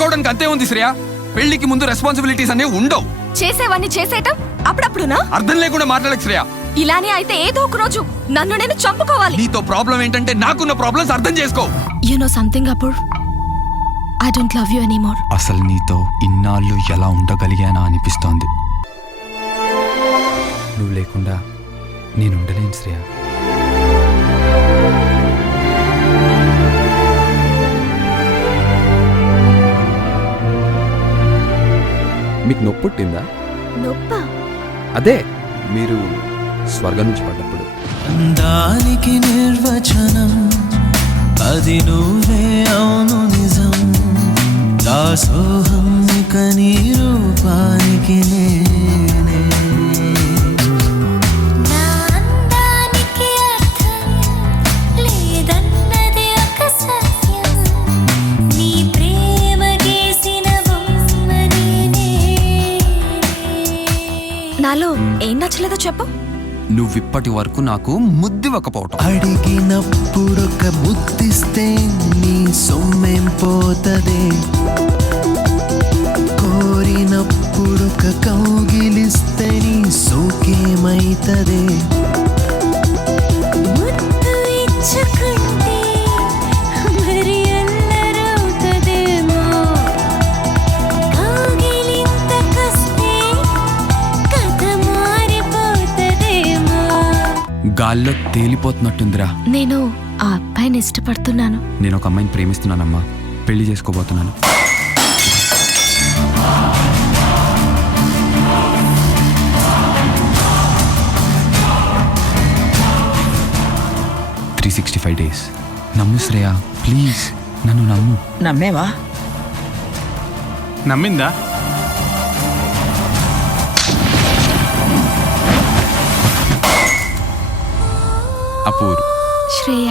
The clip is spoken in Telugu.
షాక్ అవడానికి అంతే ఉంది శ్రేయ. పెళ్లికి ముందు రెస్పాన్సిబిలిటీస్ అనేవి ఉండవు. చేసేవన్నీ చేసేయటం అప్పుడప్పుడునా? అర్థం లేకుండా మాట్లాడకు శ్రేయ. ఇలానే అయితే ఏదో ఒక రోజు నన్ను నేను చంపుకోవాలి. నీతో ప్రాబ్లం ఏంటంటే నాకున్న ప్రాబ్లమ్స్ అర్థం చేసుకో. You know something Apoor, I don't love you anymore. అసలు నీతో ఇన్నాళ్ళు ఎలా ఉండగలిగానా అనిపిస్తోంది. నువ్వు లేకుండా నేను ఉండలేను శ్రేయ. మీకు నొప్పి పుట్టిందా? నొప్ప? అదే మీరు స్వర్గం నుంచి పడ్డప్పుడు. దానికి నిర్వచనం అది నువ్వే, అవును నిజం. దాసోహం ఇక నీ రూపానికి నేనే. నా అందానికి అర్థం లేదన్నది ఒక సత్యం. నీ ప్రేమ గీసిన బొమ్మ నేనే. నాలో ఏం నచ్చలేదో చెప్పు. నువ్విప్పటి వరకు నాకు ముద్దివ్వకపోవటం. అడిగినప్పుడొక ముద్దిస్తే నీ సొమ్మేం పోతదే, కోరినప్పుడొక కౌగిలిస్తే నీ సోకేమైతదే. ముద్దు ఇచ్చుకుంటే మరి అల్లరవుతదేమో, కౌగిలింతకొస్తే కథ మారిపోతదేమో. గాల్లో తేలిపోతున్నట్టుందిరా. నేను ఆ అబ్బాయిని ఇష్టపడుతున్నాను. నేను ఒక అమ్మాయిని ప్రేమిస్తున్నానమ్మా. పెళ్లి చేసుకోబోతున్నాను. days. నమ్ము శ్రేయ, ప్లీజ్ నన్ను నమ్ము. నమ్మేవా? నమ్మిందా? అపూర్. శ్రేయ.